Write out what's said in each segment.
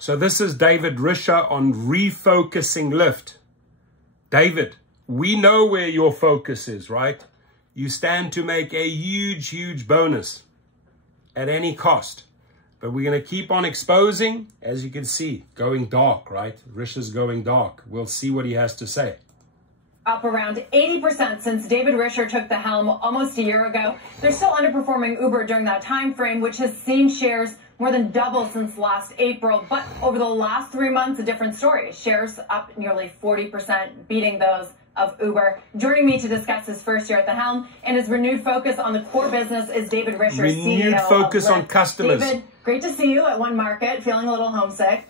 So this is David Risher on refocusing Lyft. David, we know where your focus is, right? You stand to make a huge, huge bonus at any cost. But we're going to keep on exposing, as you can see, going dark, right? Risher's going dark. We'll see what he has to say. Up around 80% since David Risher took the helm almost a year ago. They're still underperforming Uber during that time frame, which has seen shares more than double since last April. But over the last 3 months, a different story. Shares up nearly 40%, beating those of Uber. Joining me to discuss his first year at the helm and his renewed focus on the core business is David Risher, renewed CEO focus of Lyft. on customers. David, great to see you at One Market, feeling a little homesick.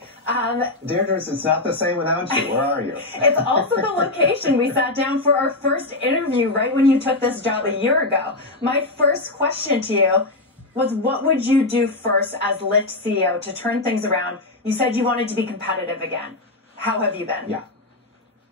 Deirdre, it's not the same without you. Where are you? It's also the location. We sat down for our first interview right when you took this job a year ago. My first question to you was, what would you do first as Lyft CEO to turn things around? You said you wanted to be competitive again. How have you been?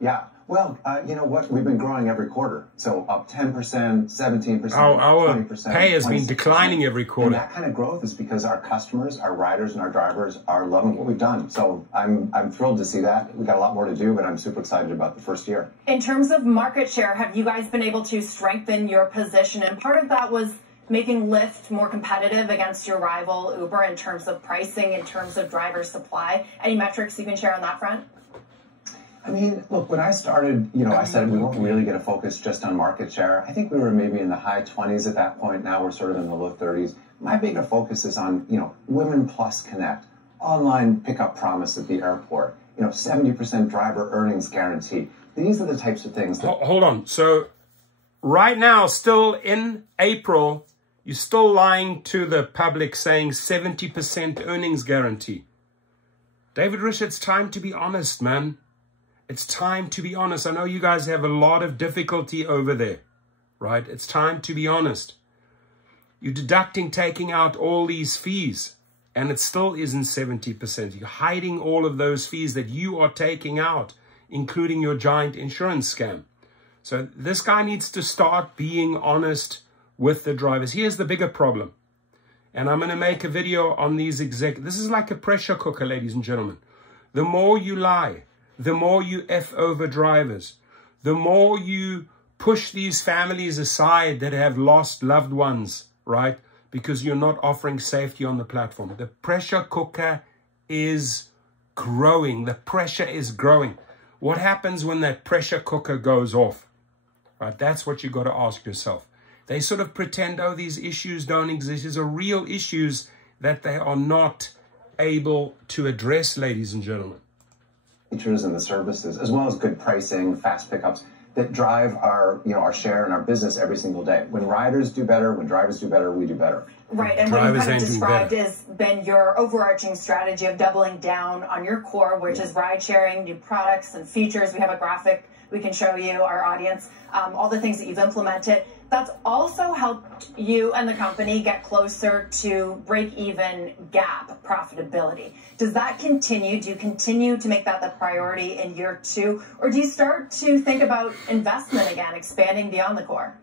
Yeah. Well, you know what? We've been growing every quarter. So up 10%, 17%, Our 20%. pay has been declining every quarter. And that kind of growth is because our customers, our riders, and our drivers are loving what we've done. So I'm thrilled to see that. We've got a lot more to do, but I'm super excited about the first year. In terms of market share, have you guys been able to strengthen your position? And part of that was making Lyft more competitive against your rival Uber in terms of pricing, in terms of driver supply. Any metrics you can share on that front? I mean, look, when I started, I said we weren't really going to focus just on market share. I think we were maybe in the high 20s at that point. Now we're sort of in the low 30s. My bigger focus is on, Women Plus Connect, online pickup promise at the airport, 70% driver earnings guarantee. These are the types of things that... Hold on. So right now, still in April, you're still lying to the public saying 70% earnings guarantee. David Risher, it's time to be honest, man. It's time to be honest. I know you guys have a lot of difficulty over there, right? It's time to be honest. You're taking out all these fees, and it still isn't 70%. You're hiding all of those fees that you are taking out, including your giant insurance scam. So this guy needs to start being honest with the drivers. Here's the bigger problem. And I'm going to make a video on these This is like a pressure cooker, ladies and gentlemen. The more you lie, the more you F over drivers, the more you push these families aside that have lost loved ones, right? Because you're not offering safety on the platform. The pressure cooker is growing. The pressure is growing. What happens when that pressure cooker goes off? Right? That's what you got to ask yourself. They sort of pretend, oh, these issues don't exist. These are real issues that they are not able to address, ladies and gentlemen. Features and the services, as well as good pricing, fast pickups that drive our, our share and our business every single day. When riders do better, when drivers do better, we do better. Right, and what you kind of described has been your overarching strategy of doubling down on your core, which is ride sharing, new products and features. We have a graphic we can show you, our audience, all the things that you've implemented. That's also helped you and the company get closer to break-even gap profitability. Does that continue? Do you continue to make that the priority in year 2? Or do you start to think about investment again, expanding beyond the core?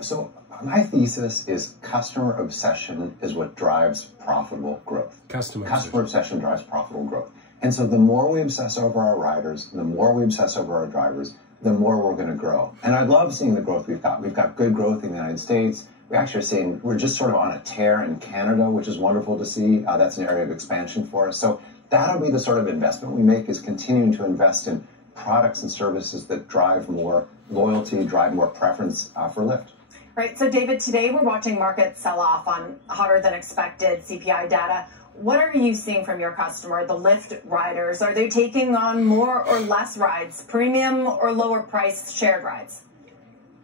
So my thesis is customer obsession is what drives profitable growth. Customer obsession drives profitable growth. And so the more we obsess over our riders, the more we obsess over our drivers, the more we're going to grow. And I love seeing the growth we've got. We've got good growth in the United States. We're just sort of on a tear in Canada, which is wonderful to see. That's an area of expansion for us. So that'll be the sort of investment we make, is continuing to invest in products and services that drive more loyalty, drive more preference for Lyft. Right. So, David, today we're watching markets sell off on hotter than expected CPI data. What are you seeing from your customer, the Lyft riders? Are they taking on more or less rides, premium or lower priced shared rides?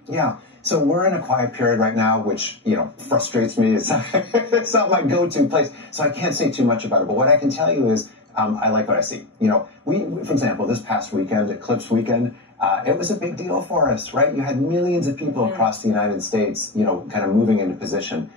Yeah. So we're in a quiet period right now, which, frustrates me. It's not my go-to place, so I can't say too much about it. But what I can tell you is I like what I see. For example, this past weekend, Eclipse weekend, it was a big deal for us, right? You had millions of people across the United States, kind of moving into position.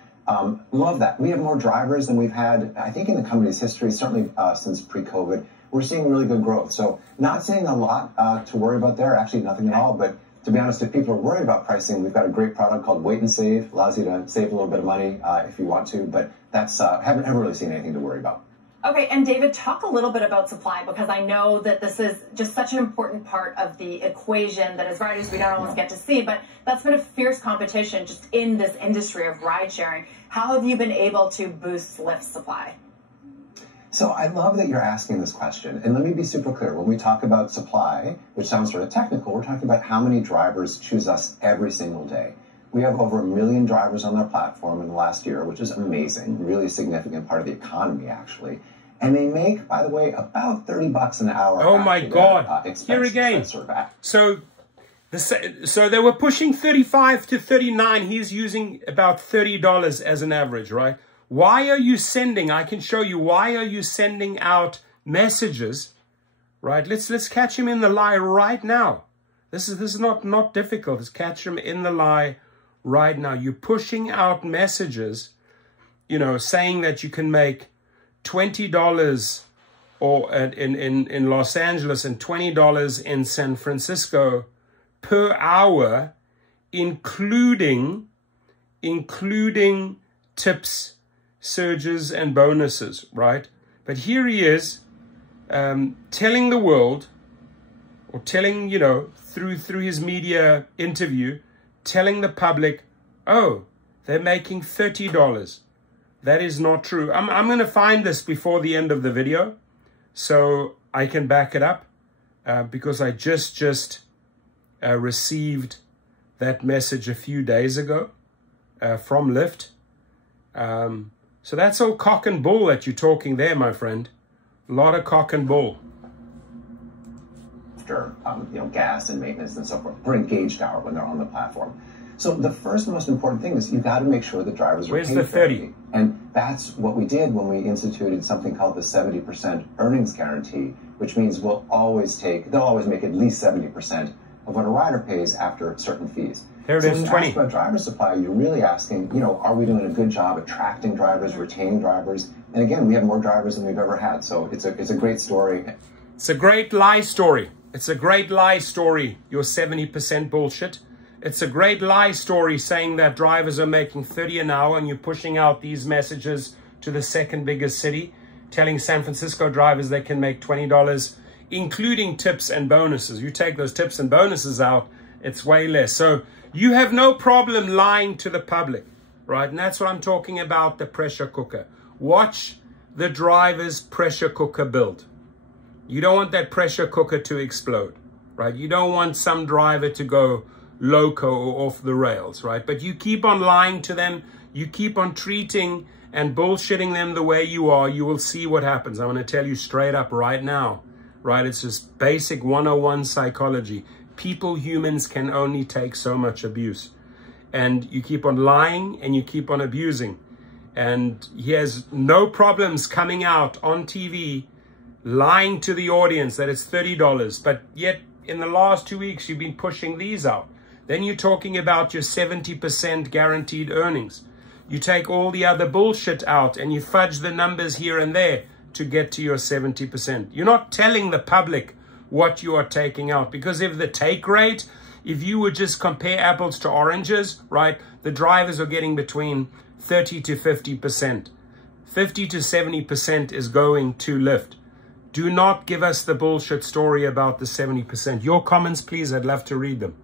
Love that. We have more drivers than we've had, I think, in the company's history, certainly since pre-COVID. We're seeing really good growth. So not seeing a lot to worry about there, actually nothing at all. But to be honest, if people are worried about pricing, we've got a great product called Wait and Save. Allows you to save a little bit of money if you want to. But that's haven't really seen anything to worry about. Okay, and David, talk a little bit about supply, because I know that this is just such an important part of the equation that as riders we don't always get to see, but that's been a fierce competition just in this industry of ride sharing. How have you been able to boost Lyft's supply? So I love that you're asking this question. And let me be super clear. When we talk about supply, which sounds sort of technical, we're talking about how many drivers choose us every single day. We have over 1 million drivers on our platform in the last year, which is amazing, really significant part of the economy, actually. And they make, by the way, about $30 an hour. Oh my God! Here again. So they were pushing 35 to 39. He's using about $30 as an average, right? Why are you sending? I can show you. Why are you sending out messages, right? Let's catch him in the lie right now. This is not difficult. Let's catch him in the lie right now. You're pushing out messages, you know, saying that you can make $20 or in Los Angeles and $20 in San Francisco per hour, including tips, surges, and bonuses, right? But here he is telling the world, or telling, you know, through his media interview, telling the public, oh, they're making $30. That is not true. I'm going to find this before the end of the video so I can back it up because I just received that message a few days ago from Lyft. So that's all cock and bull that you're talking there, my friend. A lot of cock and bull. After you know, gas and maintenance and so forth, per engaged hour when they're on the platform. So the first most important thing is you got to make sure the drivers are paid fairly. Where's the 30? And that's what we did when we instituted something called the 70% earnings guarantee, which means they'll always make at least 70% of what a rider pays after certain fees. There it is, 20. When you ask about driver supply, you're really asking, you know, are we doing a good job attracting drivers, retaining drivers? And again, we have more drivers than we've ever had. So it's a great story. It's a great lie story. It's a great lie story, your 70% bullshit. It's a great lie story saying that drivers are making 30 an hour and you're pushing out these messages to the second biggest city, telling San Francisco drivers they can make $20, including tips and bonuses. You take those tips and bonuses out, it's way less. So you have no problem lying to the public, right? And that's what I'm talking about, the pressure cooker. Watch the driver's pressure cooker build. You don't want that pressure cooker to explode, right? You don't want some driver to go loco or off the rails, right? But you keep on lying to them, you keep on treating and bullshitting them the way you are, you will see what happens. I'm going to tell you straight up right now, right? It's just basic 101 psychology. People, humans can only take so much abuse. And you keep on lying and you keep on abusing. And he has no problems coming out on TV lying to the audience that it's $30. But yet in the last 2 weeks, you've been pushing these out. Then you're talking about your 70% guaranteed earnings. You take all the other bullshit out and you fudge the numbers here and there to get to your 70%. You're not telling the public what you are taking out, because if the take rate, if you would just compare apples to oranges, right, the drivers are getting between 30 to 50%. 50 to 70% is going to Lyft. Do not give us the bullshit story about the 70%. Your comments, please. I'd love to read them.